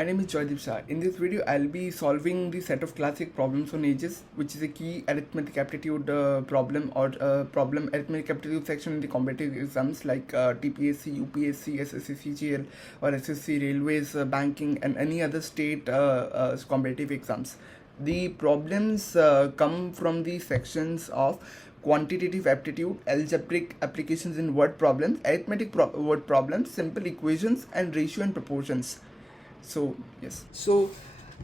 My name is Joydeep Shah. In this video, I'll be solving the set of classic problems on ages, which is a key arithmetic aptitude problem or problem arithmetic aptitude section in the competitive exams like TPSC, UPSC, SSC, CHSL or SSC, railways, banking and any other state competitive exams. The problems come from the sections of quantitative aptitude, algebraic applications in word problems, arithmetic word problems, simple equations and ratio and proportions. So yes. So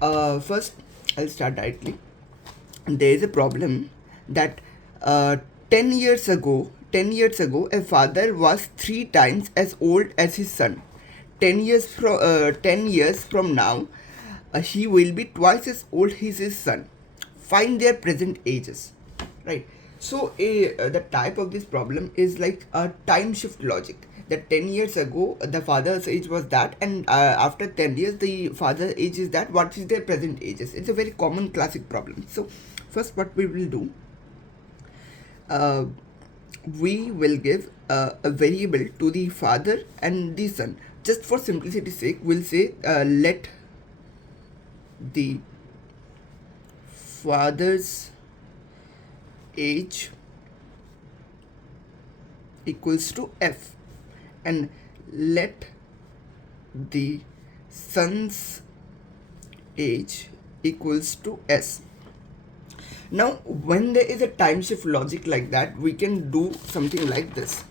first I'll start directly. There is a problem that 10 years ago, a father was 3 times as old as his son. 10 years from now, he will be twice as old as his son. Find their present ages, right? So the type of this problem is like a time shift logic. That 10 years ago the father's age was that, and after 10 years the father's age is that. What is their present ages? It's a very common classic problem. So first what we will do, we will give a variable to the father and the son. Just for simplicity's sake, we'll say let the father's age equals to f and let the son's age equals to s. Now when there is a time shift logic like that, we can do something like this,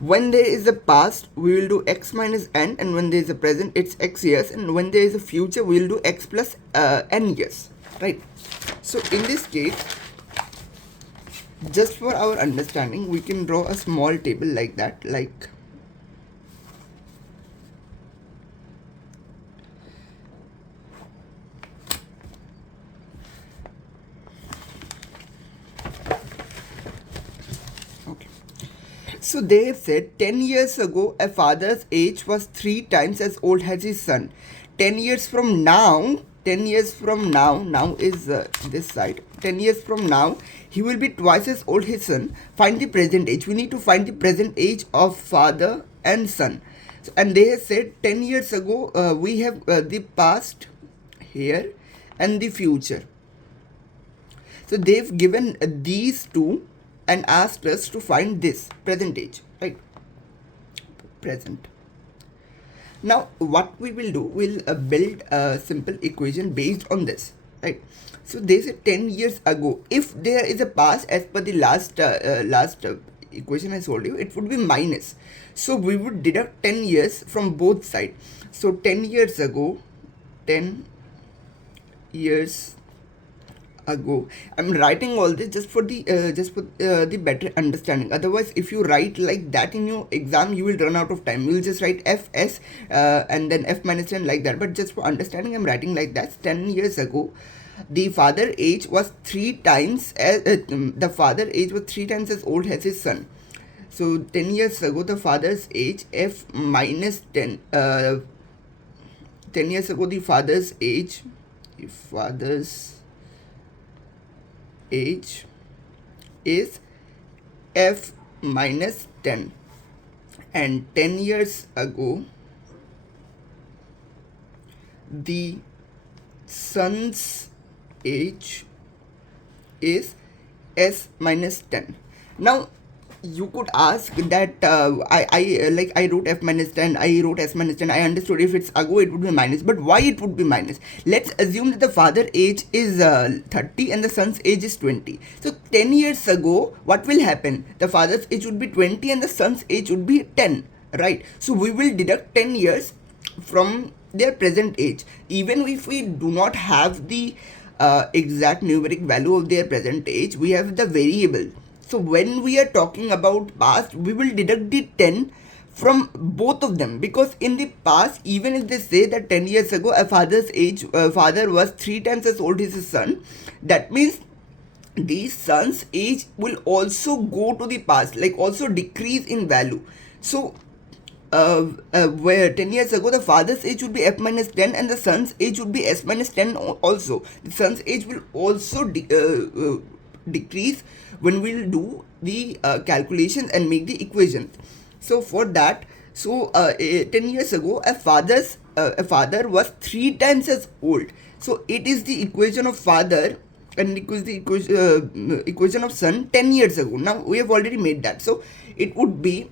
when there is a past we will do x minus n, and when there is a present it's x years, and when there is a future we will do x plus n years, right? So in this case, just for our understanding, we can draw a small table like that, like okay. So they have said 10 years ago a father's age was 3 times as old as his son. 10 years from now, now is this side. 10 years from now, he will be twice as old his son. Find the present age. We need to find the present age of father and son. So, and they have said 10 years ago, we have the past here and the future. So they've given these two and asked us to find this present age, right? Present. Now what we will do, we'll build a simple equation based on this, right? So they say 10 years ago, if there is a past, as per the last equation I told you, it would be minus. So we would deduct 10 years from both sides. So 10 years ago, I'm writing all this just for the better understanding. Otherwise, if you write like that in your exam, you will run out of time. You will just write fs and then f minus 10 like that. But just for understanding, I'm writing like that. 10 years ago, the father age was 3 times as as old as his son. So 10 years ago, the father's age f minus 10. 10 years ago, the father's age is f minus 10, and 10 years ago the son's age is s minus 10. Now you could ask that I wrote f minus 10, I wrote s minus 10, I understood if it's ago it would be minus, but why it would be minus? Let's assume that the father age is 30 and the son's age is 20. So 10 years ago, what will happen? The father's age would be 20 and the son's age would be 10, right? So we will deduct 10 years from their present age. Even if we do not have the exact numeric value of their present age, we have the variable. So when we are talking about past, we will deduct the 10 from both of them, because in the past, even if they say that 10 years ago a father was 3 times as old as his son, that means the son's age will also go to the past, like also decrease in value. So where 10 years ago the father's age would be f minus 10 and the son's age would be s minus 10 also. The son's age will also decrease when we'll do the calculations and make the equations. So for that, 10 years ago, a father was 3 times as old. So it is the equation of father and it was the equation of son 10 years ago. Now we have already made that. So it would be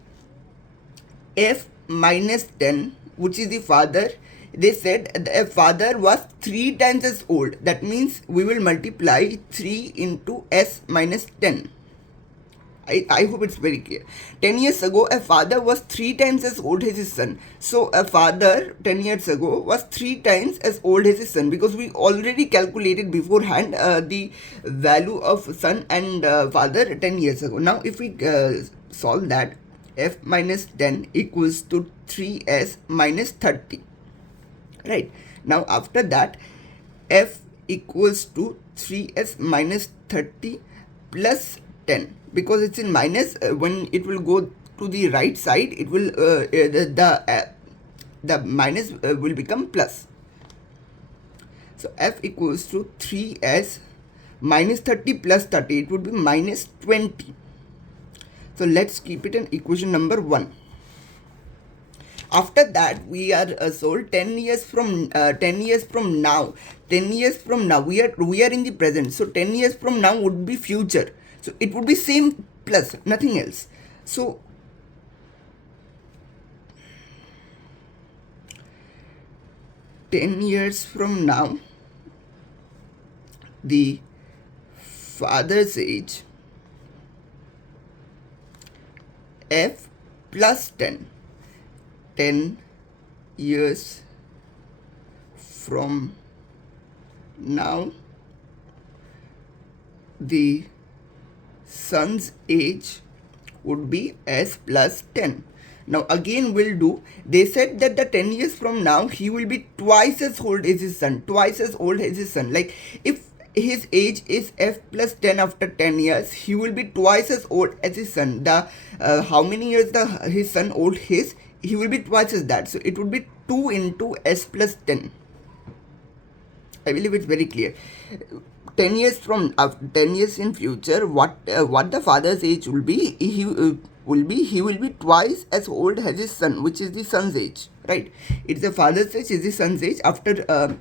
f minus 10, which is the father. They said a father was 3 times as old. That means we will multiply 3 into s minus 10. I hope it's very clear. 10 years ago, a father was 3 times as old as his son. So a father 10 years ago was 3 times as old as his son, because we already calculated beforehand the value of son and father 10 years ago. Now if we solve that, f minus 10 equals to 3s minus 30. Right. Now after that, f equals to 3s minus 30 plus 10, because it's in minus. When it will go to the right side, it will the minus will become plus. So f equals to 3s minus 30 plus 30, it would be minus 20. So let's keep it in equation number 1. After that, we are sold 10 years from now. 10 years from now, we are in the present. So 10 years from now would be future. So it would be same plus, nothing else. So 10 years from now, the father's age, f plus 10. 10 years from now, the son's age would be s plus 10. Now again we'll do, they said that the 10 years from now he will be twice as old as his son, like if his age is f plus 10 after 10 years, he will be twice as old as his son. The how many years his son old is, he will be twice as that. So it would be 2 into s plus 10. I believe it's very clear. 10 years from 10 years in future, what the father's age will be, he will be twice as old as his son, which is the son's age, right? It's the father's age, is the son's age after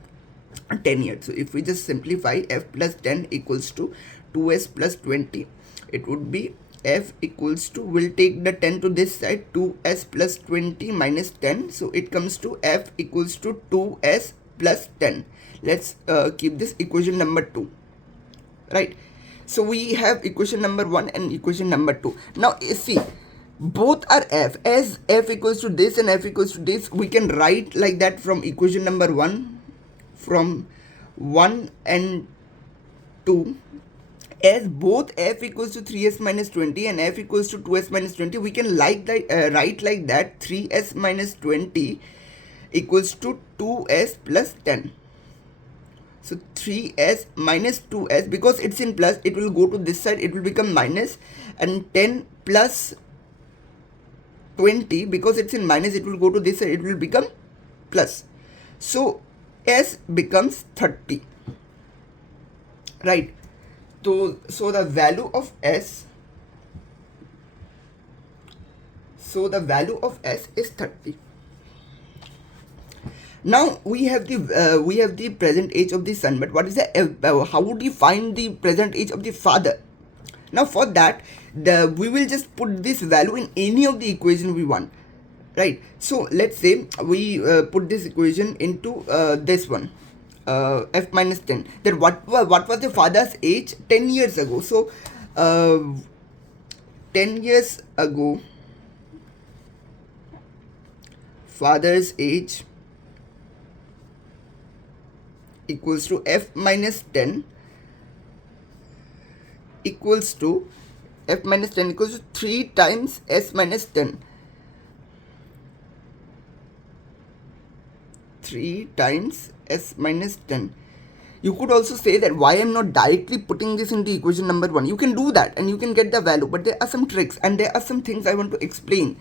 10 years. So if we just simplify, f plus 10 equals to 2s plus 20, it would be f equals to, we'll take the 10 to this side, 2s plus 20 minus 10. So it comes to f equals to 2s plus 10. Let's keep this equation number 2. Right. So we have equation number 1 and equation number 2. Now see, both are f. As f equals to this and f equals to this, we can write like that from equation number 1, from 1 and 2. As both f equals to 3s minus 20 and f equals to 2s minus 20, we can write like that 3s minus 20 equals to 2s plus 10. So 3s minus 2s, because it's in plus, it will go to this side, it will become minus, and 10 plus 20, because it's in minus, it will go to this side, it will become plus. So s becomes 30, right? So the value of s, is 30. Now we have the present age of the son, but what is the how would you find the present age of the father? Now for that, we will just put this value in any of the equation we want, right? So let's say we put this equation into this one, f minus 10. Then what was the father's age 10 years ago? So 10 years ago, father's age equals to f minus 10 equals to 3 times s minus 10. 3 times s minus 10. You could also say that why I'm not directly putting this into equation number 1. You can do that and you can get the value, but there are some tricks and there are some things I want to explain.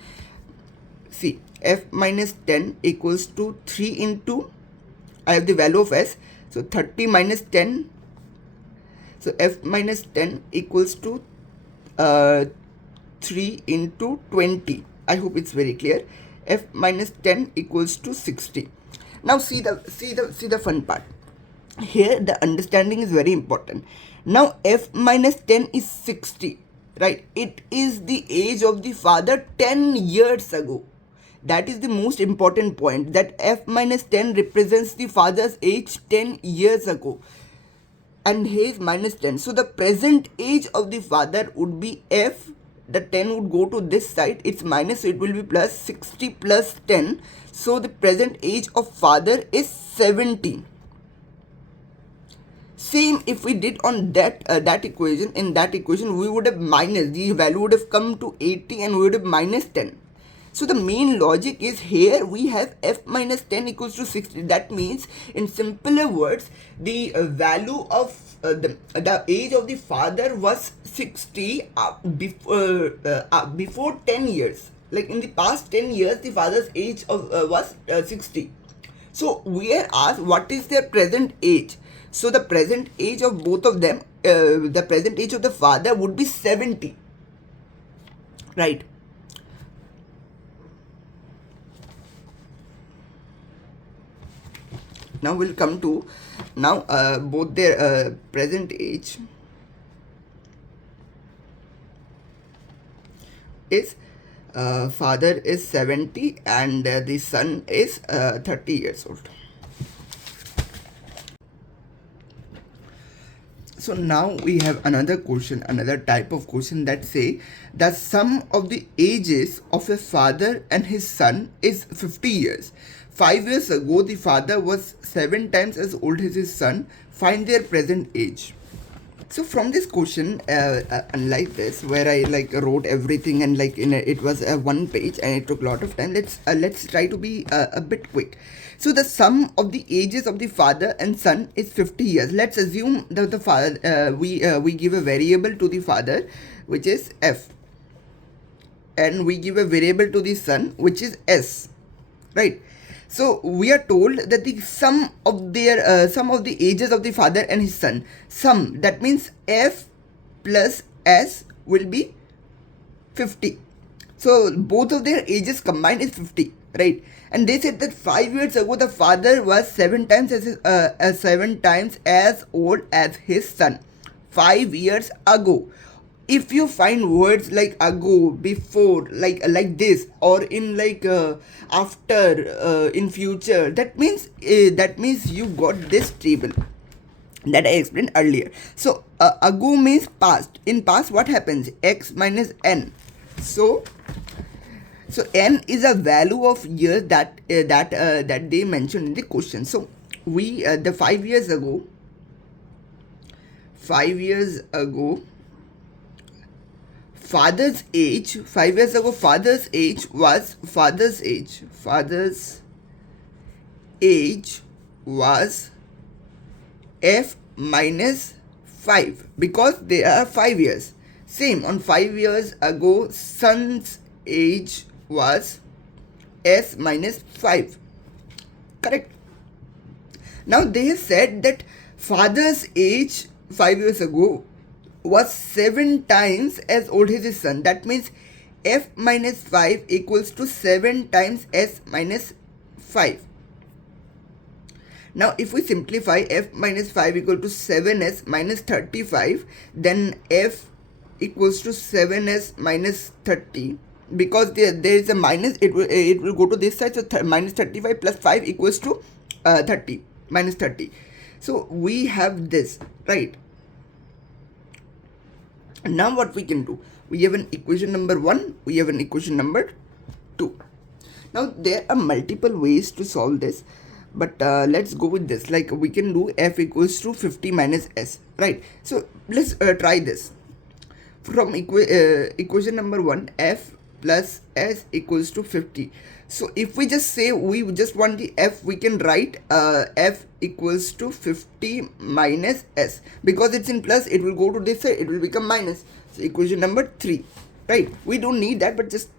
See, f minus 10 equals to 3 into, I have the value of s, so 30 minus 10. So f minus 10 equals to 3 into 20. I hope it's very clear. F minus 10 equals to 60. Now see the fun part. Here the understanding is very important. Now f minus 10 is 60, right? It is the age of the father 10 years ago. That is the most important point, that f minus 10 represents the father's age 10 years ago. And here is minus 10. So the present age of the father would be f, the 10 would go to this side, it's minus, so it will be plus 60 plus 10. So the present age of father is 70. Same if we did on that equation, in that equation we would have minus, the value would have come to 80 and we would have minus 10. So the main logic is here we have f minus 10 equals to 60. That means in simpler words, the value of the age of the father was 60 before 10 years. Like in the past 10 years, the father's age was 60. So we are asked what is their present age. So the present age of both of them, the present age of the father would be 70, right? Now we'll come to both their present age is father is 70 and the son is 30 years old. So now we have another question, another type of question that say the sum of the ages of a father and his son is 50 years. 5 years ago, the father was 7 times as old as his son. Find their present age. So from this question, unlike this, where I wrote everything and it was a one page and it took a lot of time. Let's try to be a bit quick. So the sum of the ages of the father and son is 50 years. Let's assume that the father we give a variable to the father, which is f, and we give a variable to the son, which is s, right? So we are told that the sum of the ages of the father and his son, sum, that means f plus s will be 50. So both of their ages combined is 50, right? And they said that 5 years ago the father was 7 times as old as his son. 5 years ago. If you find words like ago, before, like this, or in after, in future, that means you got this table that I explained earlier. So ago means past. In past, what happens? X minus n. So n is a value of years that they mentioned in the question. So we the 5 years ago, father's age, 5 years ago, father's age was f minus 5, because they are 5 years. Same, on 5 years ago, son's age was s minus 5. Correct. Now they have said that father's age 5 years ago was 7 times as old as his son. That means f minus 5 equals to 7 times s minus 5. Now if we simplify, f minus 5 equal to 7s minus 35, then f equals to 7s minus 30. Because there is a minus, it will go to this side. So minus 35 plus 5 equals to 30, minus 30. So we have this, right? Now what we can do? We have an equation number 1, we have an equation number 2. Now there are multiple ways to solve this, but let's go with this. Like we can do f equals to 50 minus s, right? So let's try this. From equation number 1, f plus s equals to 50. So if we just say we just want the f, we can write f equals to 50 minus s. Because it's in plus, it will go to this side, it will become minus. So equation number 3, right? We don't need that, but just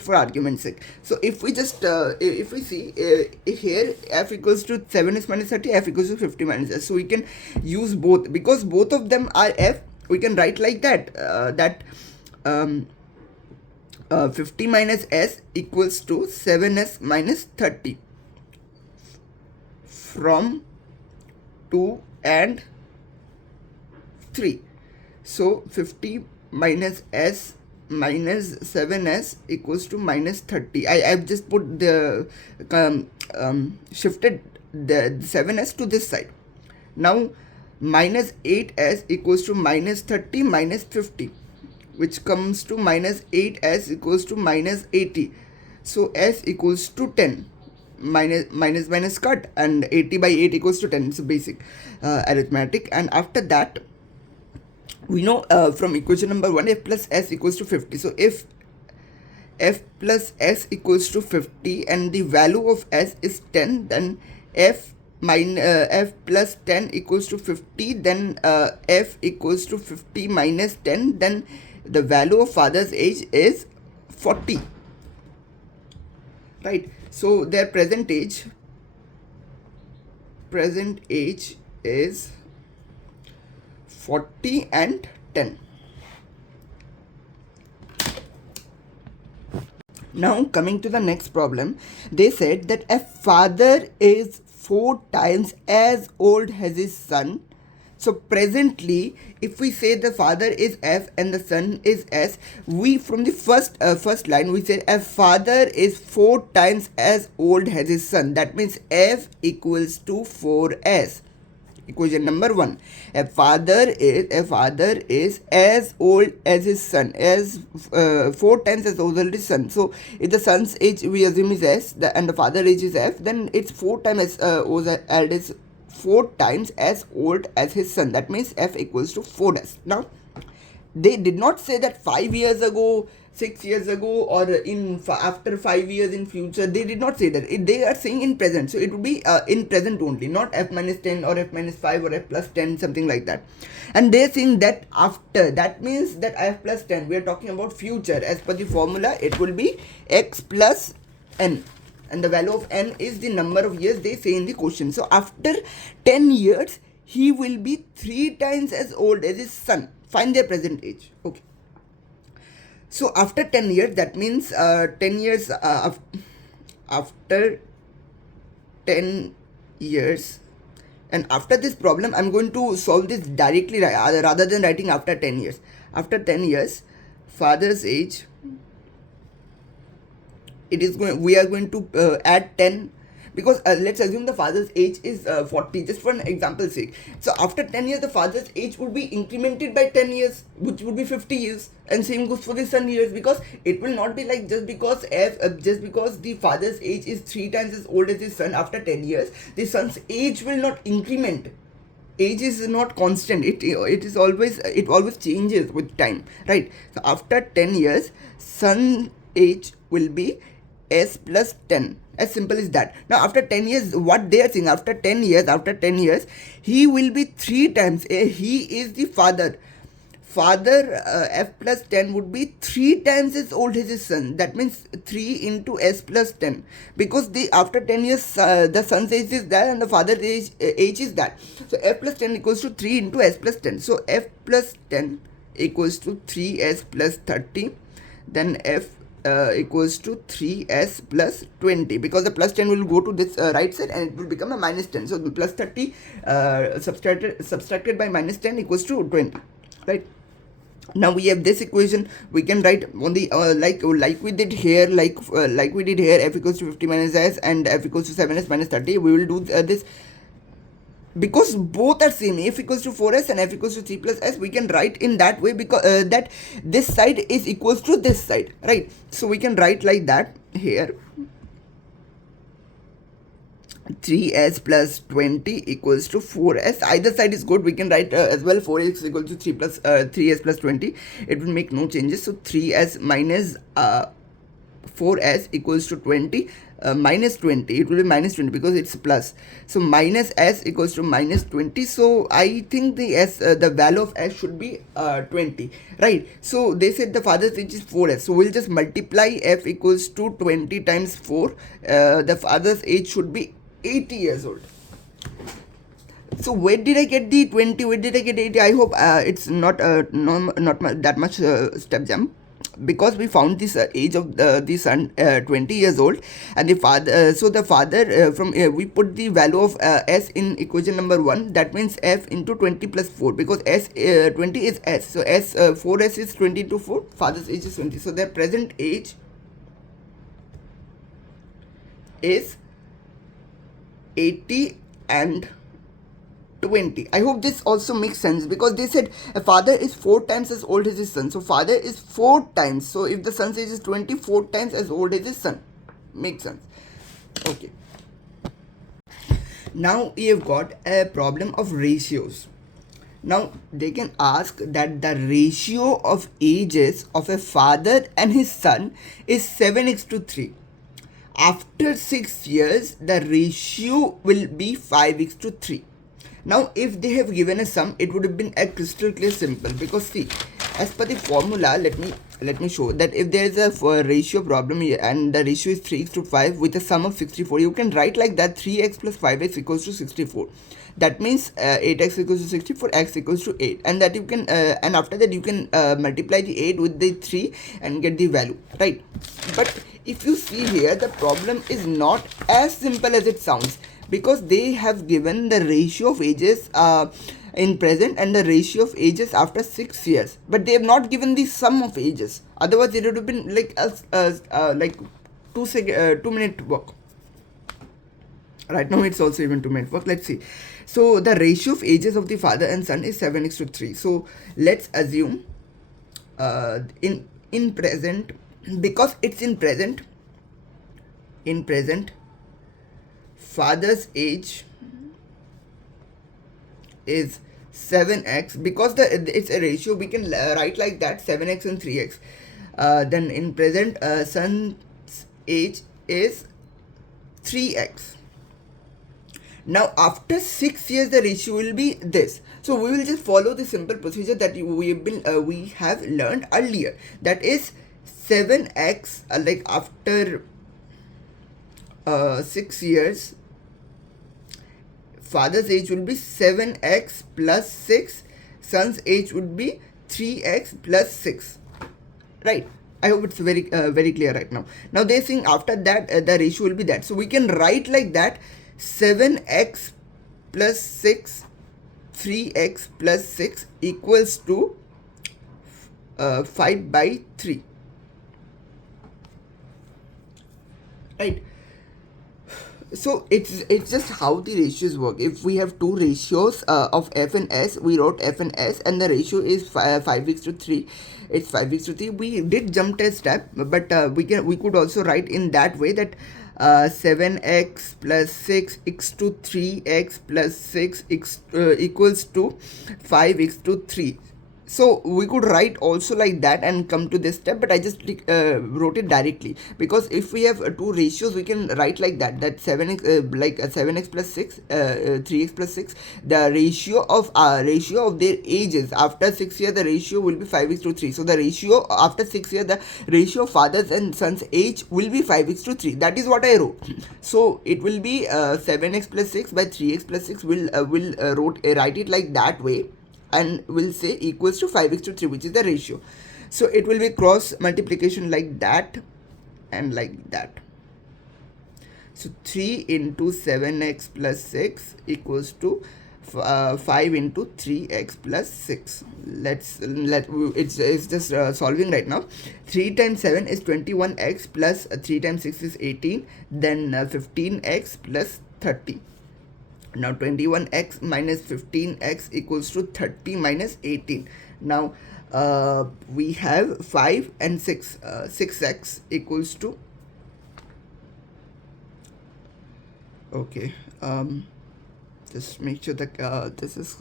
for argument's sake. So if we just if we see here, f equals to 7s minus 30, f equals to 50 minus s. So we can use both, because both of them are f. We can write like that, 50 minus s equals to 7s minus 30 from 2 and 3. So 50 minus s minus 7s equals to minus 30. I've just put the shifted the 7s to this side. Now minus 8s equals to minus 30 minus 50, which comes to minus 8s equals to minus 80. So s equals to 10. Minus cut, and 80 by 8 equals to 10. It's a basic arithmetic. And after that, we know from equation number 1, f plus s equals to 50. So if f plus s equals to 50 and the value of s is 10, then f plus 10 equals to 50, then f equals to 50 minus 10, then the value of father's age is 40, right? So their present age is 40 and 10. Now coming to the next problem, they said that a father is 4 times as old as his son. So presently, if we say the father is f and the son is s, we from the first line we said a father is 4 times as old as his son. That means f equals to 4s. Equation number 1. A father is as old as his son, as 4 times as old as his son. So if the son's age we assume is s, and the father age is f, then it's 4 times as 4 times as old as his son. That means f equals to 4s. Now they did not say that 5 years ago, 6 years ago, or after 5 years in future. They did not say that. They are saying in present, so it would be in present only, not f minus 10 or f minus 5 or f plus 10, something like that. And they are saying that after, that means that f plus 10, we are talking about future. As per the formula, it will be x plus n, and the value of n is the number of years they say in the question. So after 10 years, he will be 3 times as old as his son. Find their present age. Okay. So after 10 years, that means 10 years after 10 years, and after this problem, I'm going to solve this directly rather than writing after 10 years. After 10 years, father's age, we are going to add 10, because let's assume the father's age is 40, just for an example's sake. So after 10 years, the father's age would be incremented by 10 years, which would be 50 years, and same goes for the son years, because it will not be like just because the father's age is 3 times as old as his son, after 10 years, the son's age will not increment. Age is not constant. It always changes with time, right? So after 10 years, son age will be s plus 10. As simple as that. Now after 10 years, what they are saying, after 10 years, he will be 3 times. He is the father. F plus 10 would be 3 times as old as his son. That means 3 into s plus 10. Because after 10 years, the son's age is that and the father's age is that. So f plus 10 equals to 3 into s plus 10. So f plus 10 equals to 3s plus 30. Then f equals to 3s plus 20, because the plus 10 will go to this right side and it will become a minus 10. So the plus 30 subtracted by minus 10 equals to 20, right? Now we have this equation. We can write on the like we did here, f equals to 50 minus s and f equals to 7s minus 30. We will do this because both are same. F equals to 4s and f equals to 3 plus s, we can write in that way, because that this side is equals to this side, right? So we can write like that here. 3s plus 20 equals to 4s. Either side is good. We can write as well 4s equals to 3s plus 20. It will make no changes. So 3s minus 4s equals to 20. Minus 20, it will be minus 20 because it's plus. So minus s equals to minus 20. So I think the value of s should be 20, right? So they said the father's age is 4s. So we'll just multiply f equals to 20 times 4. The father's age should be 80 years old. So where did I get the 20? Where did I get 80? I hope it's not that much step jump. because we found this age of the son 20 years old, and the father, so the father from we put the value of s in equation number 1. That means f into 20 plus 4, because s 20 is s, so s 4s is 20 into 4, father's age is 20, so their present age is 80 and 20. I hope this also makes sense, because they said a father is 4 times as old as his son. So father is 4 times. So if the son's age is 20, 4 times as old as his son. Makes sense. Okay. Now we have got a problem of ratios. Now they can ask that the ratio of ages of a father and his son is 7:3. After 6 years, the ratio will be 5:3. Now if they have given a sum, it would have been a crystal clear simple, because see, as per the formula, let me show that if there is a ratio problem here and the ratio is 3:5 with a sum of 64, you can write like that: 3x plus 5x equals to 64. That means 8x equals to 64, x equals to 8, and that you can and after that you can multiply the 8 with the 3 and get the value, right? But if you see here, the problem is not as simple as it sounds, because they have given the ratio of ages in present and the ratio of ages after 6 years, but they have not given the sum of ages. Otherwise it would have been like 2-minute work. Right now it's also even 2-minute work. Let's see. So the ratio of ages of the father and son is 7:3. So let's assume in present, because it's in present, father's age is 7x, because it's a ratio, we can write like that: 7x and 3x. Then in present, son's age is 3x. Now after 6 years, the ratio will be this. So we will just follow the simple procedure that we have learned earlier. That is 7x, like after 6 years, father's age will be 7x plus 6, son's age would be 3x plus 6, right? I hope it's very clear right now. Now they're saying after that the ratio will be that, so we can write like that: 7x plus 6, 3x plus 6 equals to 5/3, right? So it's just how the ratios work. If we have two ratios of f and s, we wrote f and s, and the ratio is 5:3. It's 5:3. We did jump a step, but we could also write in that way that 7x plus 6 equals to 3x plus 6 equals to 5:3. So we could write also like that and come to this step, but I just wrote it directly, because if we have two ratios, we can write like that 7x 7x plus 6, 3x plus 6, the ratio of their ages after 6 years, the ratio will be 5:3. So the ratio after 6 years, the ratio of father's and son's age will be 5:3. That is what I wrote. So it will be 7x plus 6 by 3x plus 6. Will write it like that way, and we'll say equals to 5:3, which is the ratio. So it will be cross multiplication like that and like that. So 3 into 7x plus 6 equals to 5 into 3x plus 6. It's just solving right now. 3 times 7 is 21x plus 3 times 6 is 18, then 15x plus 30. Now 21x minus 15x equals to 30 minus 18. Now we have 5 and 6. 6x equals to, okay, just make sure that this is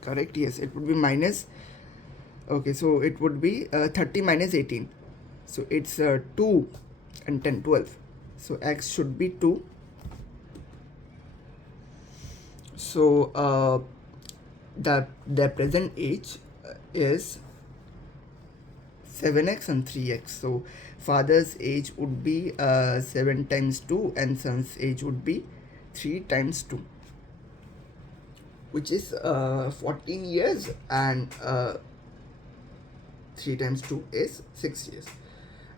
correct. Yes, it would be minus, okay, so it would be 30 minus 18. So it's 2 and 10, 12. So x should be 2. So the present age is 7x and 3x. So father's age would be 7 times 2 and son's age would be 3 times 2, which is 14 years and 3 times 2 is 6 years,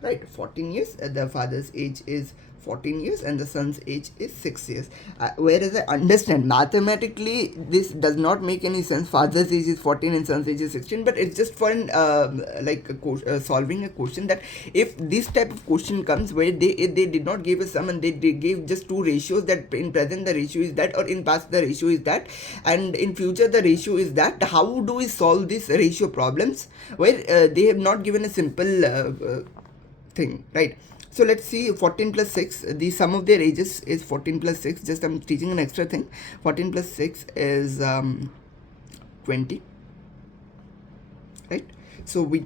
right? 14 years, the father's age is 14 years and the son's age is 6 years. Whereas I understand mathematically this does not make any sense, father's age is 14 and son's age is 16, but it's just for an solving a question, that if this type of question comes where they did not give a sum and they gave just two ratios, that in present the ratio is that, or in past the ratio is that, and in future the ratio is that, how do we solve these ratio problems where they have not given a simple thing, right? So let's see, 14 plus 6, the sum of their ages is 14 plus 6. Just I'm teaching an extra thing. 14 plus 6 is 20, right? So we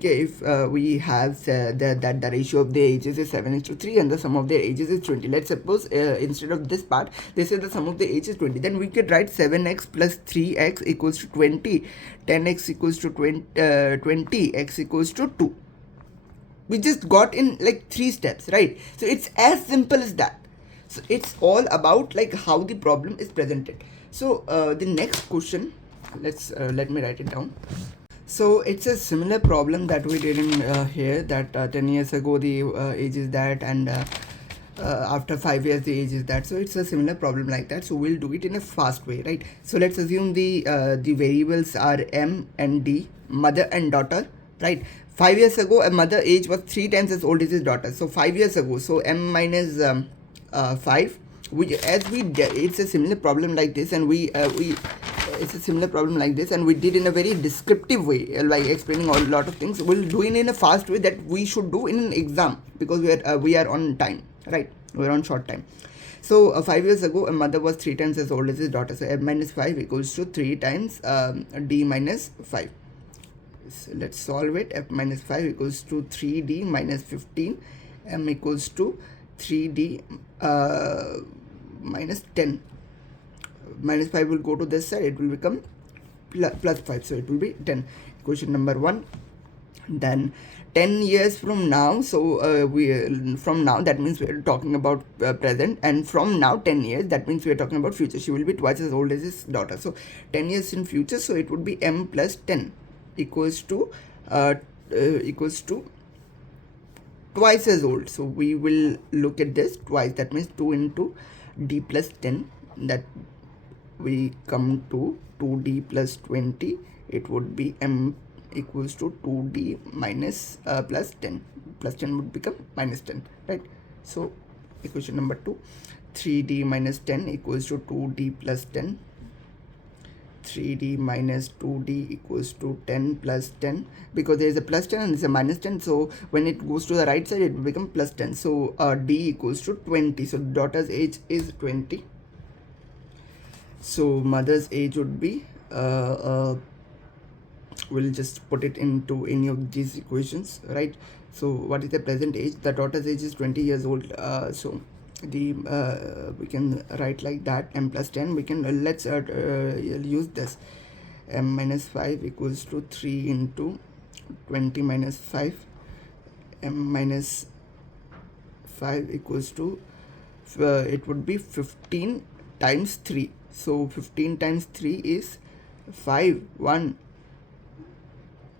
have that the ratio of their ages is 7:3 and the sum of their ages is 20. Let's suppose instead of this part they say the sum of the age is 20, then we could write 7x plus 3x equals to 20, 10x equals to 20, x equals to 2. We just got in like 3 steps, right? So it's as simple as that. So it's all about like how the problem is presented. So the next question, let me write it down. So it's a similar problem that we did in here, that 10 years ago the age is that, and after 5 years the age is that. So it's a similar problem like that. So we'll do it in a fast way, right? So let's assume the variables are m and d, mother and daughter, right? 5 years ago, a mother age was 3 times as old as his daughter. So 5 years ago, so m minus 5. It's a similar problem like this, and it's a similar problem like this, and we did in a very descriptive way, like explaining a lot of things. We'll do it in a fast way that we should do in an exam, because we are on time, right? We're on short time. So 5 years ago, a mother was 3 times as old as his daughter. So m minus 5 equals to 3 times d minus 5. So let's solve it. F minus 5 equals to 3d minus 15. M equals to 3d minus 10. Minus 5 will go to this side. It will become plus 5. So it will be 10. Question number 1. Then 10 years from now. So from now, that means we are talking about present. And from now 10 years, that means we are talking about future. She will be twice as old as his daughter. So 10 years in future. So it would be m plus 10. Equals to twice as old. So we will look at this twice, that means 2 into d plus 10, that we come to 2d plus 20. It would be m equals to 2d minus plus 10. Plus 10 would become minus 10, right? So equation number 2, 3d minus 10 equals to 2d plus 10. 3d minus 2d equals to 10 plus 10, because there is a plus 10 and it's a minus 10, so when it goes to the right side it will become plus 10. So d equals to 20. So daughter's age is 20. So mother's age would be we'll just put it into any of these equations, right? So what is the present age? The daughter's age is 20 years old. So the we can write like that, m plus 10. We can let's use this, m minus 5 equals to 3 into 20 minus 5. M minus 5 equals to it would be 15 times 3. So 15 times 3 is 5, 1,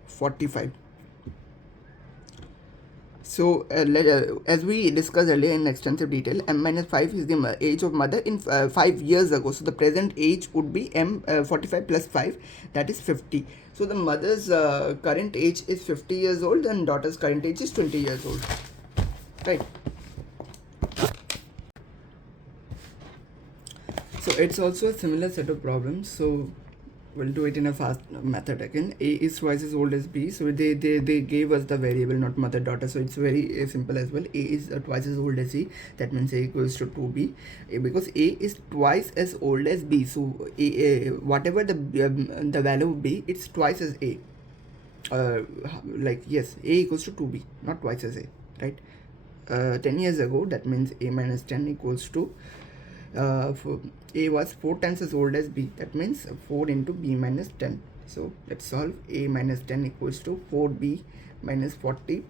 45. So as we discussed earlier in extensive detail, m minus 5 is the age of mother in 5 years ago. So the present age would be m 45 plus 5, that is 50. So the mother's current age is 50 years old and daughter's current age is 20 years old, right? So it's also a similar set of problems. So we'll do it in a fast method again. A is twice as old as B. So they gave us the variable, not mother daughter. So it's very simple as well. A is twice as old as C. That means A equals to 2B. Because A is twice as old as B. So whatever the value of B, it's twice as A. Yes, A equals to 2B, not twice as A, right? 10 years ago, that means A minus 10 equals to A was 4 times as old as B. That means 4 into B minus 10. So let's solve. A minus 10 equals to 4B minus 40.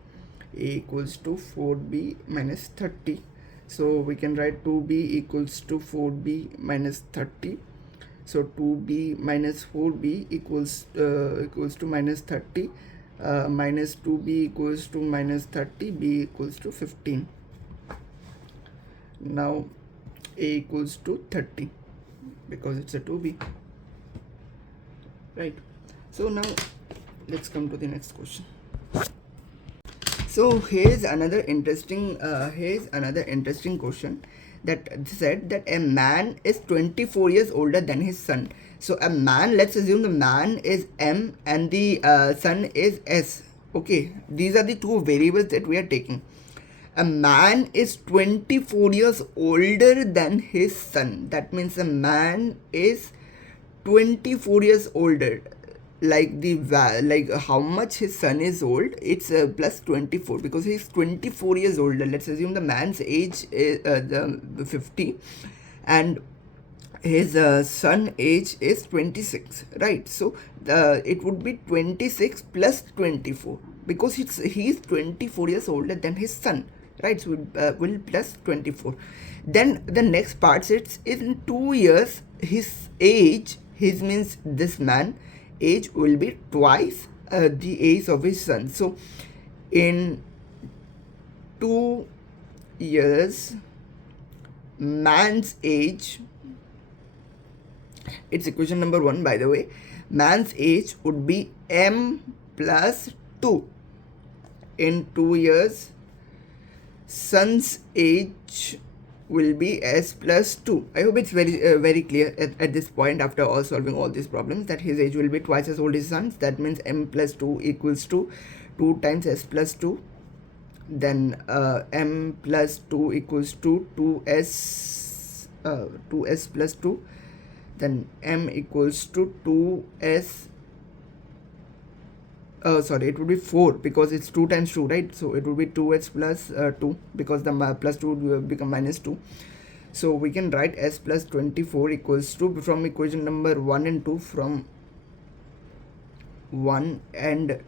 A equals to 4B minus 30. So we can write 2B equals to 4B minus 30. So 2B minus 4B equals to minus 30. minus 2b equals to minus 30, b equals to 15. Now a equals to 30 because it's a 2b, right? So now let's come to the next question. So here's another interesting question that said that a man is 24 years older than his son. So a man, let's assume the man is M and the son is S. Okay, these are the two variables that we are taking. A man is 24 years older than his son. That means a man is 24 years older. Like how much his son is old, it's plus 24 because he's 24 years older. Let's assume the man's age is the 50 and his son age is 26, right? So it would be 26 plus 24 because he's 24 years older than his son, right? So will plus 24. Then the next part is in 2 years his age, his means this man age will be twice the age of his son. So in 2 years man's age, it's equation number 1 by the way, man's age would be M plus 2. In 2 years son's age will be S plus 2. I hope it's very clear at this point after all solving all these problems that his age will be twice as old as his son's. That means M plus 2 equals to 2 times S plus 2. Then M plus 2 equals to 2S plus 2. Then M equals to 2S. Sorry, it would be 4 because it's 2 times 2, right? So it would be 2S plus 2 because the plus 2 will become minus 2. So we can write S plus 24 equals to, from equation number 1 and 2, from 1 and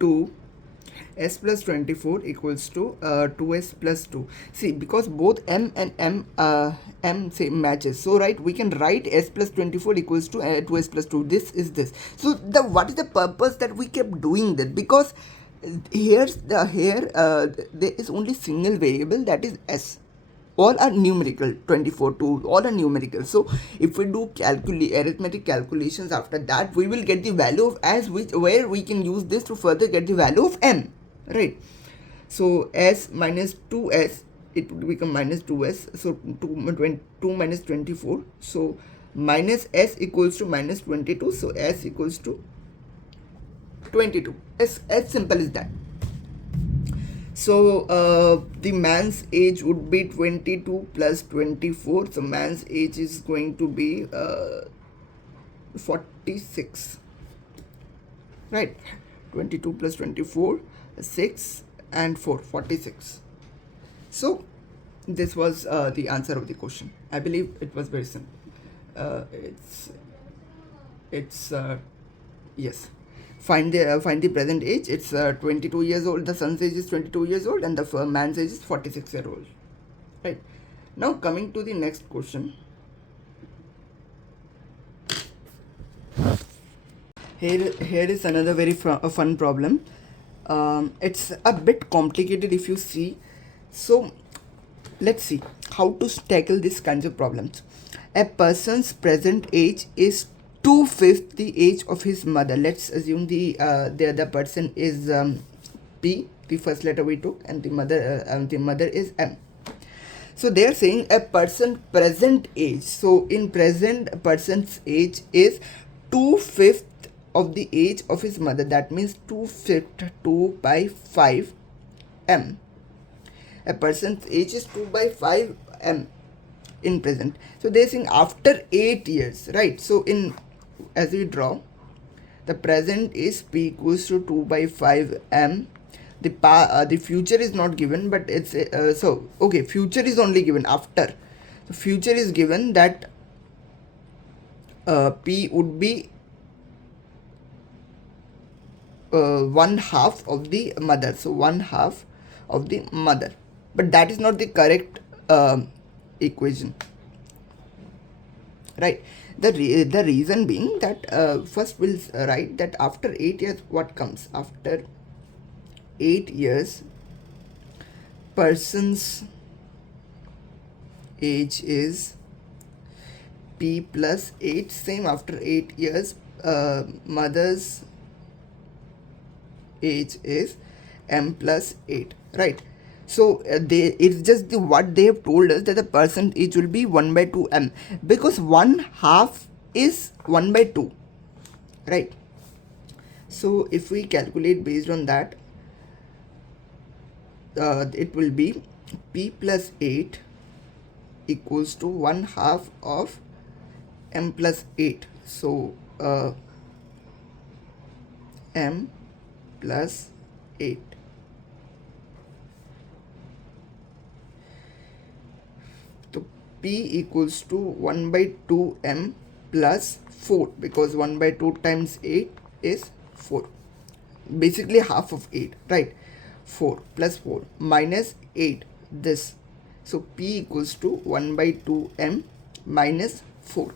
2, S plus 24 equals to 2S plus 2. See, because both M and M same matches, so right, we can write S plus 24 equals to 2S plus 2. This is this. So what is the purpose that we kept doing that? Because here there is only single variable, that is S. All are numerical. 24 to all are numerical. So if we do arithmetic calculations after that, we will get the value of S, where we can use this to further get the value of M, right? So S minus 2S, it would become minus 2S. So 2 minus 24. So minus S equals to minus 22. So S equals to 22. As simple as that. So the man's age would be 22 plus 24. So man's age is going to be 46, right? 22 plus 24, 6 and 4, 46. So this was the answer of the question. I believe it was very simple. Yes. Find the present age. It's 22 years old. The son's age is 22 years old and the man's age is 46 years old. Right. Now coming to the next question. Here is another very fun problem. It's a bit complicated if you see. So let's see how to tackle these kinds of problems. A person's present age is 2/5 the age of his mother. Let's assume the other person is P, the first letter we took, and the mother is M. So they are saying a person present age. So in present, a person's age is 2/5 of the age of his mother. That means 2/5, 2 by 5 M. A person's age is 2 by 5 M in present. So they are saying after 8 years, right? So as we draw, the present is P equals to 2 by 5 M. The future is not given, but it's so okay, future is only given after. The future is given that P would be 1/2 of the mother. So 1/2 of the mother, but that is not the correct equation, right? The reason being that first we'll write that after 8 years what comes after 8 years person's age is P plus 8. Same after 8 years mother's age is M plus 8, right? So it's just what they have told us, that the percent age will be 1 by 2 M, because 1/2 is 1 by 2, right? So if we calculate based on that, it will be P plus 8 equals to 1/2 of M plus 8. So M plus 8. So P equals to 1 by 2 M plus 4, because 1 by 2 times 8 is 4. Basically half of 8, right? 4 plus 4 minus 8, this. So P equals to 1 by 2 M minus 4.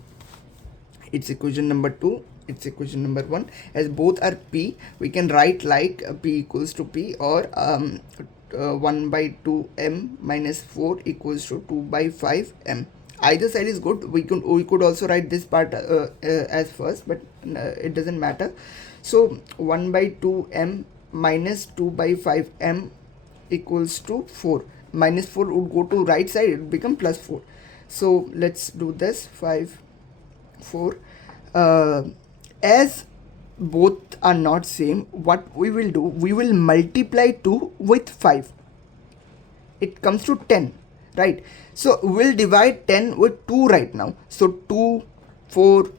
It's equation number 2. It's equation number 1. As both are P, we can write like P equals to P, or 1 by 2 M minus 4 equals to 2 by 5 M. Either side is good. We could also write this part as first, but it doesn't matter. So 1 by 2 M minus 2 by 5 M equals to 4. Minus 4 would go to right side, it will become plus 4. So let's do this. 5, 4. As both are not same, what we will do, we will multiply 2 with 5. It comes to 10, right? So we'll divide 10 with 2 right now. So 2, 4,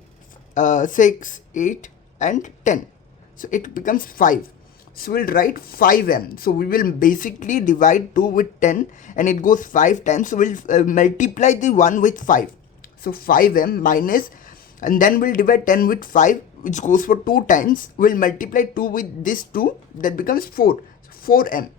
6, 8 and 10. So it becomes 5. So we'll write 5M. So we will basically divide 2 with 10 and it goes 5 times. So we'll multiply the 1 with 5. So 5M minus, and then we'll divide 10 with 5, which goes for 2 times. We'll multiply 2 with this 2, that becomes 4. So 4M.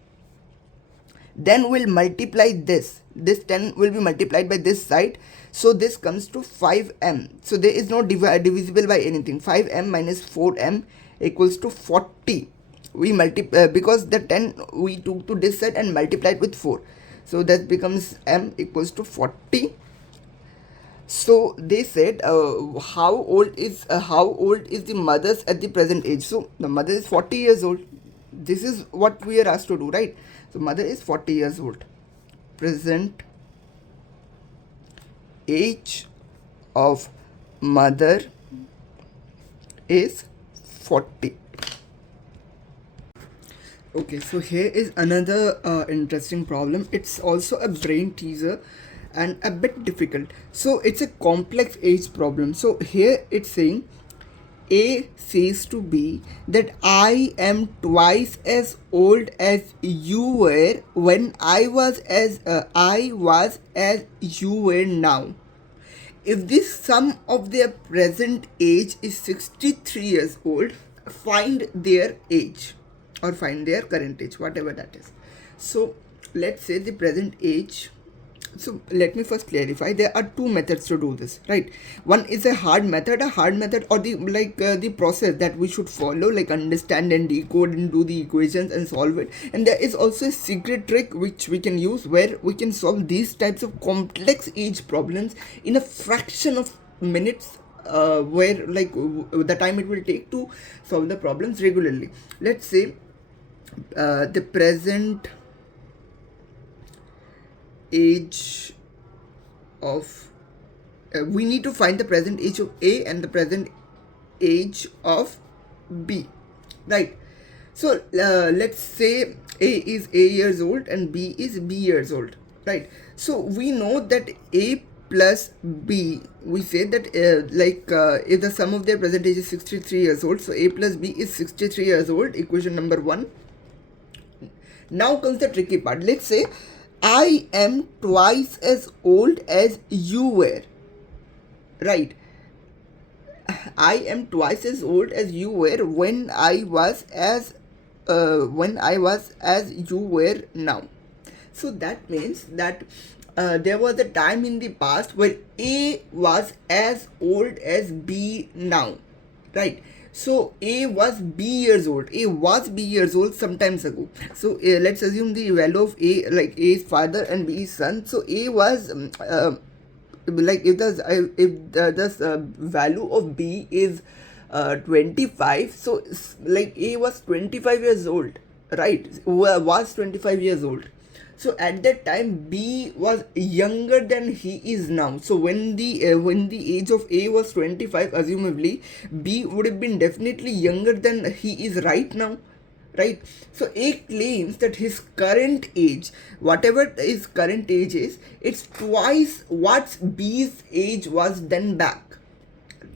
Then we'll multiply this. This 10 will be multiplied by this side. So this comes to 5M. So there is no divisible by anything. 5M minus 4M equals to 40. We multiply because the 10 we took to this side and multiplied with 4. So that becomes M equals to 40. So they said how old is the mother's at the present age. So the mother is 40 years old. This is what we are asked to do, right? So mother is 40 years old. Present age of mother is 40. Okay, so here is another interesting problem. It's also a brain teaser and a bit difficult. So it's a complex age problem. So here it's saying A says to B that I am twice as old as you were when I was as you were now. If the sum of their present age is 63 years old, find their age, or find their current age, whatever that is. So let's say the present age. So let me first clarify, there are two methods to do this, right? One is a hard method or the process that we should follow, like understand and decode and do the equations and solve it. And there is also a secret trick which we can use, where we can solve these types of complex age problems in a fraction of minutes, where like the time it will take to solve the problems regularly. Let's say the present age of we need to find the present age of A and the present age of B, right? So let's say A is A years old and B is B years old, right? So we know that A plus B, we say that if the sum of their present age is 63 years old, so A plus B is 63 years old, equation number 1. Now comes the tricky part. Let's say I am twice as old as you were, right? I am twice as old as you were when I was as you were now. So that means that there was a time in the past where A was as old as B now, right? So A was B years old. A was B years old sometimes ago. So let's assume the value of A, like A is father and B is son. So A was like if the value of B is 25, so like A was 25 years old, right? Was 25 years old. So at that time B was younger than he is now. So when the age of A was 25, assumably B would have been definitely younger than he is right now, right? So A claims that his current age, whatever his current age is, it's twice what B's age was then back,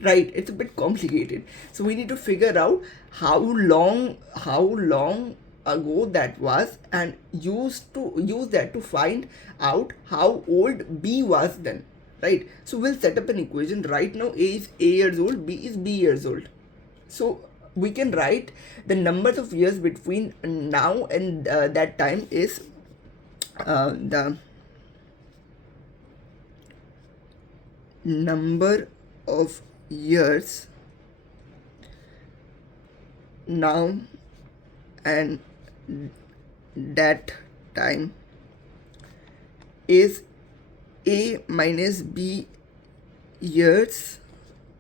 right? It's a bit complicated, so we need to figure out how long ago that was and use that to find out how old B was then, right? So we'll set up an equation. Right now A is A years old, B is B years old. So we can write the numbers of years between now and that time is the number of years now and that time is A minus B years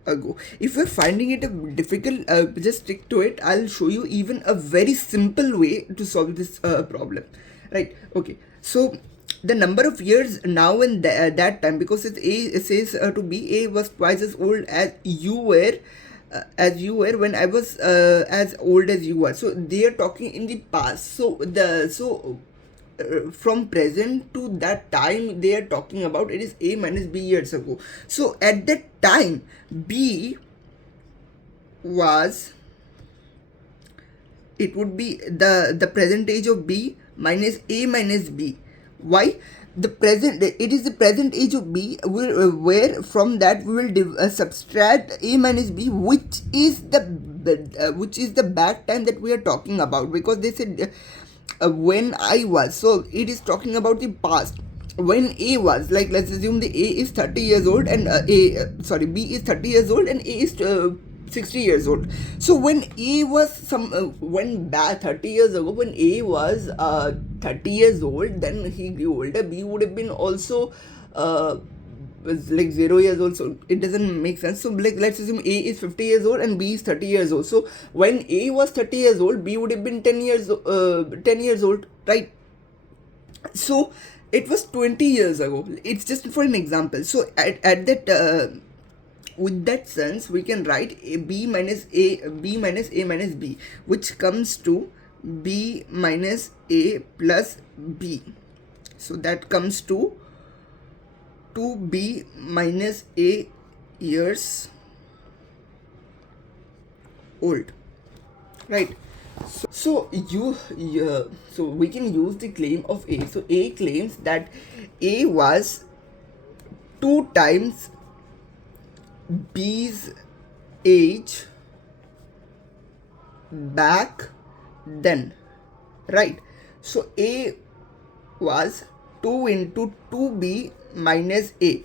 ago. If you're finding it difficult, just stick to it. I'll show you even a very simple way to solve this problem, right? Okay, so the number of years now and that time, because it says to B, A was twice as old as you were when I was as old as you are. So they are talking in the past. So from present to that time they are talking about, it is A minus B years ago. So at that time B was, it would be the present age of B minus A minus B. Why? The present, it is the present age of B, where from that we will subtract A minus B, which is the back time that we are talking about, because they said when I was, so it is talking about the past. When A was, like let's assume the A is 30 years old and B is 30 years old and A is 60 years old. So when A was when back 30 years ago, when A was 30 years old, then he grew older, B would have been also like 0 years old. So it doesn't make sense. So like let's assume A is 50 years old and B is 30 years old. So when A was 30 years old, B would have been 10 years old, right? So it was 20 years ago. It's just for an example. So at that with that sense, we can write B minus A minus B, which comes to B minus A plus B. So that comes to 2B minus A years old, right? So we can use the claim of A. So A claims that A was 2 times B's age back then, right? So A was 2 into 2B minus A,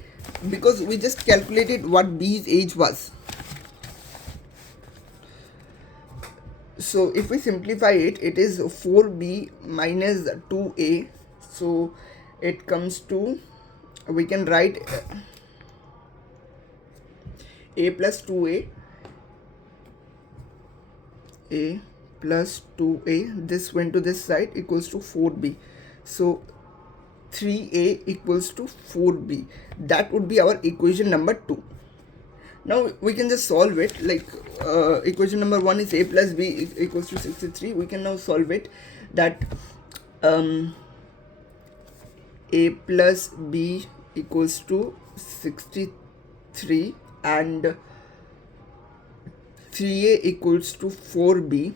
because we just calculated what B's age was. So if we simplify it, it is 4B minus 2A. So it comes to, we can write A plus 2A, A plus 2A, this went to this side, equals to 4B. So 3A equals to 4B. That would be our equation number 2. Now we can just solve it, like equation number 1 is A plus B equals to 63. We can now solve it, that A plus B equals to 63 and 3A equals to 4B.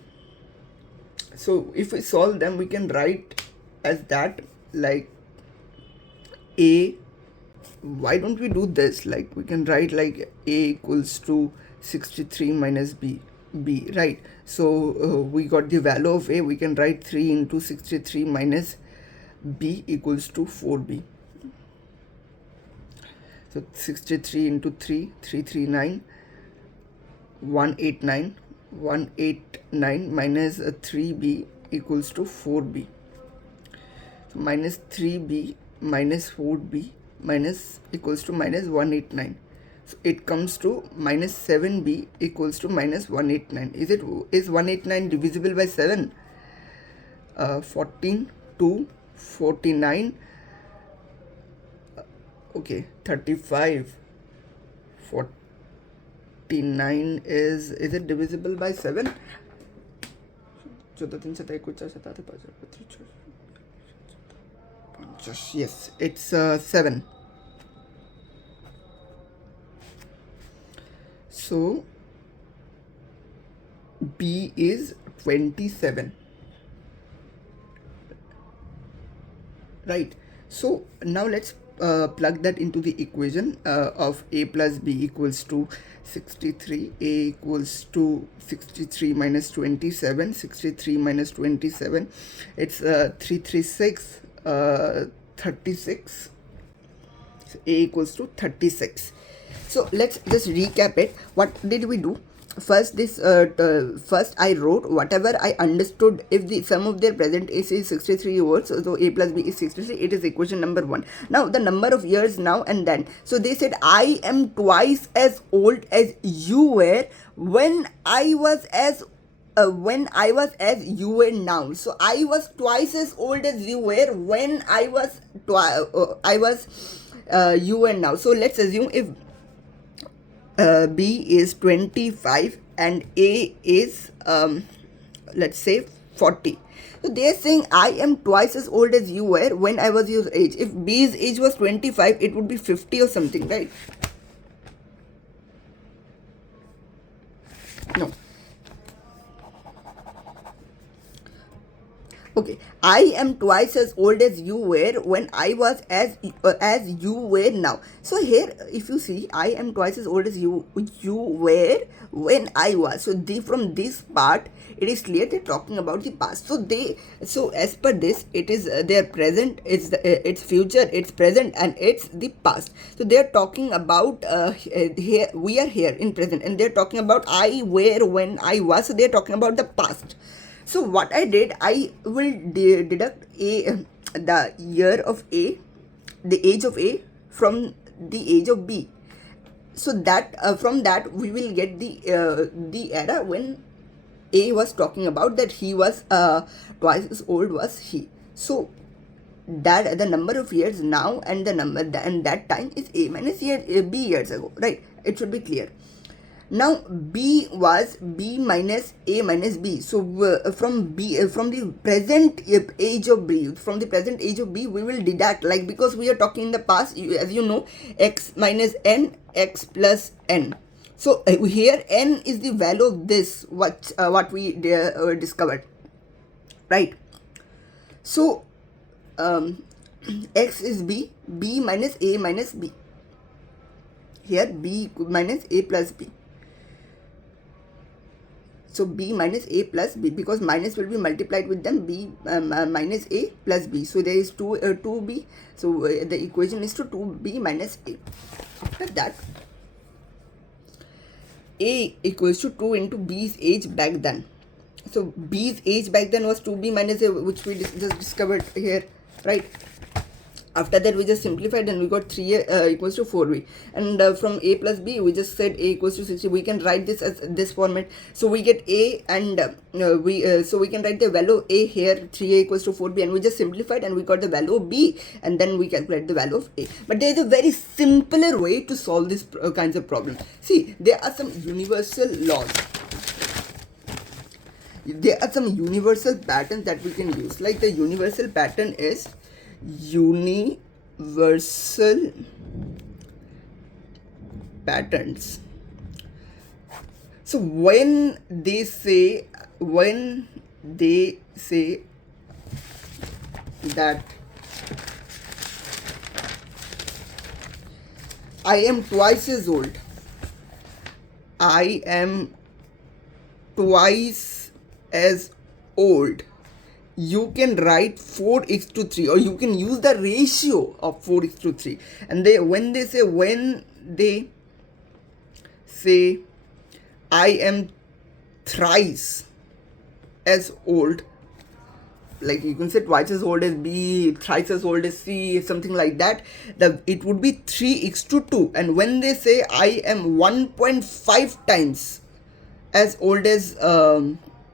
So if we solve them, we can write as that, like A, why don't we do this, like we can write like A equals to 63 minus B, right? So we got the value of A, we can write 3 into 63 minus B equals to 4B. So 63 into 3, 339, 189, 189 minus 3B equals to 4B. So minus 3B minus 4B minus equals to minus 189. So it comes to minus 7B equals to minus 189. Is 189 divisible by 7? 14, 2, 49, okay, 35, 49 is it divisible by 7? Yes, it's 7. So B is 27. Right. So now let's plug that into the equation of A plus B equals to 63. A equals to 63 minus 27. 63 minus 27. It's 336. 36. So A equals to 36. So let's just recap it. What did we do? First, first I wrote whatever I understood. If the sum of their present age is 63 years, so A plus B is 63, it is equation number 1. Now the number of years now and then. So they said I am twice as old as you were when I was as you were now. So I was twice as old as you were when I was you were now. So let's assume if B is 25 and A is let's say 40. So they are saying I am twice as old as you were when I was your age. If B's age was 25, it would be 50 or something, right? No. Okay, I am twice as old as you were when I was as you were now. So here, if you see, I am twice as old as you were when I was. So from this part, it is clear they're talking about the past. So as per this, it is their present, it's future, it's present, and it's the past. So they are talking about here we are here in present, and they're talking about I were when I was. So they are talking about the past. So what I did, I will deduct the year of A, the age of A from the age of B. So that from that we will get the era when A was talking about that he was twice as old was he. So that the number of years now and the number and that time is A minus B years ago, right? It should be clear. Now B was B minus A minus B. So from the present age of B, we will deduct, like, because we are talking in the past, as you know, x minus n, x plus n. So here n is the value of this what we discovered, right? So x is B minus A minus B. Here B minus A plus B. So B minus A plus B, because minus will be multiplied with them, B minus A plus B. So there is 2B. So the equation is to 2B minus A. After that, A equals to 2 into B's age back then. So B's age back then was 2B minus A, which we just discovered here, right? After that, we just simplified and we got 3A equals to 4B. And from A plus B, we just said A equals to 60. We can write this as this format. So we get A and so we can write the value of A here, 3A equals to 4B. And we just simplified and we got the value of B. And then we calculate the value of A. But there is a very simpler way to solve this kinds of problems. See, there are some universal laws. There are some universal patterns that we can use. Like the universal pattern is universal patterns. So when they say that I am twice as old, I am twice as old, you can write 4:3, or you can use the ratio of 4:3. And when they say I am thrice as old, like you can say twice as old as B, thrice as old as C, something like that, it would be 3:2. And when they say I am 1.5 times as old as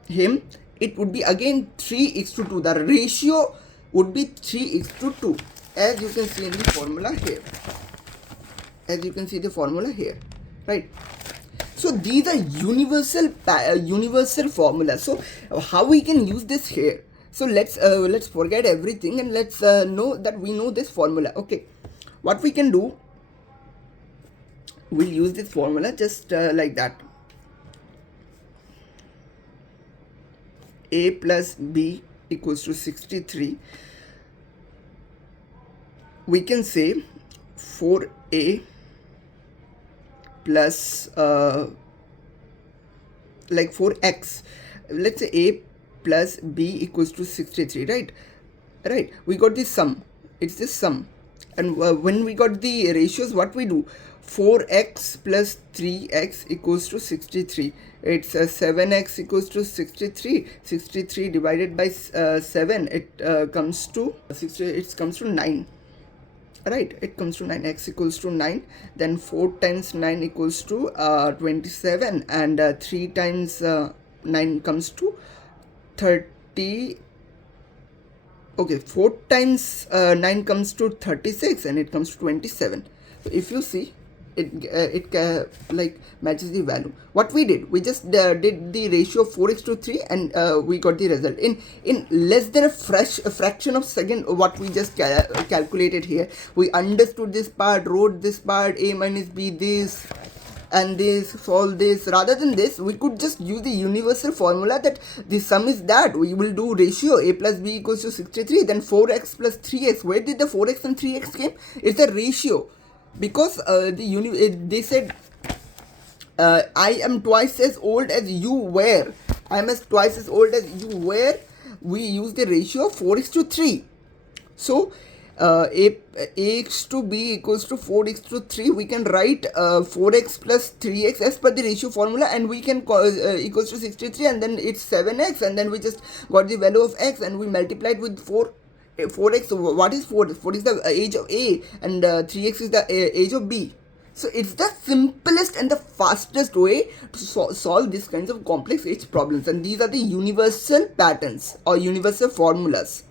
him, it would be again 3:2. The ratio would be 3:2, as you can see in the formula here. As you can see the formula here, right? So these are universal formulas. So how we can use this here? So let's forget everything and let's know that we know this formula. Okay, what we can do, we'll use this formula just like that. A plus B equals to 63. We can say 4A plus like 4x. Let's say A plus B equals to 63, right? We got this sum. It's this sum. And when we got the ratios, what we do? 4x plus 3x equals to 63. It's 7x equals to 63. 63 divided by 7, it comes to 60. It comes to 9. Right, it comes to 9. X equals to 9. Then 4 times 9 equals to 27, and 3 times 9 comes to 30. Okay, 4 times 9 comes to 36, and it comes to 27. So if you see, it like matches the value. What we did, we just did the ratio of 4:3, and we got the result in less than a fraction of second. What we just calculated here, we understood this part, wrote this part, A minus B this and this, solve this. Rather than this, we could just use the universal formula that the sum is that. We will do ratio A plus B equals to 63, then 4x plus 3x. Where did the 4x and 3x came? It's a ratio. Because they said I am twice as old as you were. I am twice as old as you were. We use the ratio of 4:3. So Ax to B equals to 4:3. We can write 4x plus 3x as per the ratio formula, and we can equals to 63, and then it's 7x, and then we just got the value of x, and we multiplied with 4x. What is 4? 4 is the age of A, and 3x is the age of B. So it's the simplest and the fastest way to solve these kinds of complex age problems, and these are the universal patterns or universal formulas.